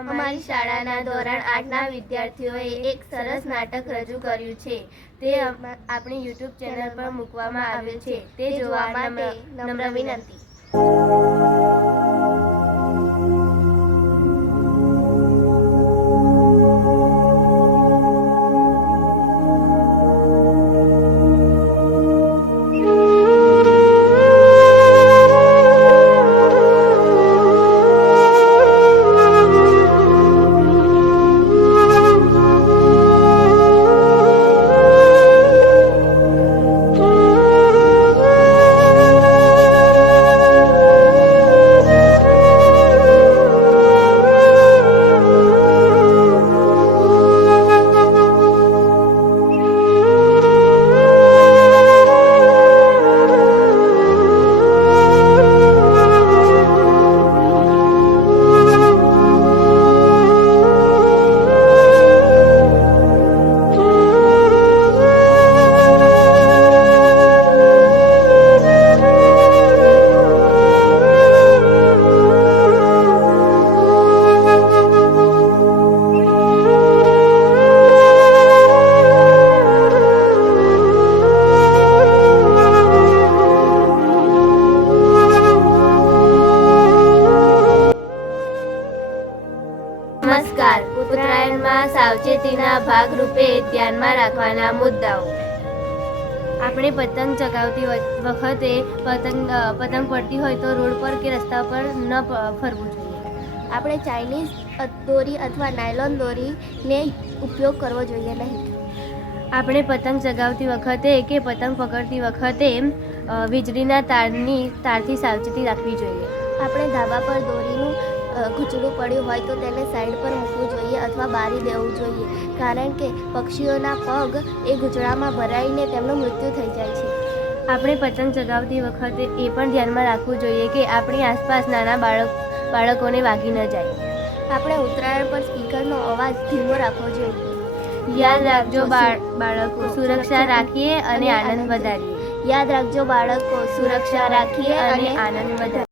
અમારી શાળાના ધોરણ 8ના વિદ્યાર્થીઓએ એક સરસ નાટક રજૂ કર્યું છે. તે આપણી YouTube ચેનલ પર મૂકવામાં આવ્યું છે. તે જોવા માટે નમ્ર વિનંતી. નમસ્કાર. ઉત્તરાયણમાં સાવચેતીના ભાગરૂપે ધ્યાનમાં રાખવાના મુદ્દાઓ. આપણે પતંગ ચગાવતી વખતે પતંગ પડતી હોય તો રોડ પર કે રસ્તા પર ન ફરવું જોઈએ. આપણે ચાઇનીઝ દોરી અથવા નાયલોન દોરીને ઉપયોગ કરવો જોઈએ નહીં. આપણે પતંગ ચગાવતી વખતે કે પતંગ પકડતી વખતે વીજળીના તારથી સાવચેતી રાખવી જોઈએ. આપણે ધાબા પર દોરીનું ખૂંચડું પડ્યું હોય તો તેને સાઈડ પર મૂકવું જોઈએ અથવા બારી દેવું જોઈએ, કારણ કે પક્ષીઓના પગ એ ગૂંચળામાં ભરાઈને તેમનું મૃત્યુ થઈ જાય છે. આપણે પતંગ ચગાવતી વખતે એ પણ ધ્યાનમાં રાખવું જોઈએ કે આપણી આસપાસ નાના બાળકોને વાગી ન જાય. આપણે ઉત્તરાયણ પર સ્પીકરનો અવાજ ધીમો રાખવો જોઈએ. યાદ રાખજો બાળકો, સુરક્ષા રાખીએ અને આનંદ વધારીએ. યાદ રાખજો બાળકો, સુરક્ષા રાખીએ અને આનંદ વધારીએ.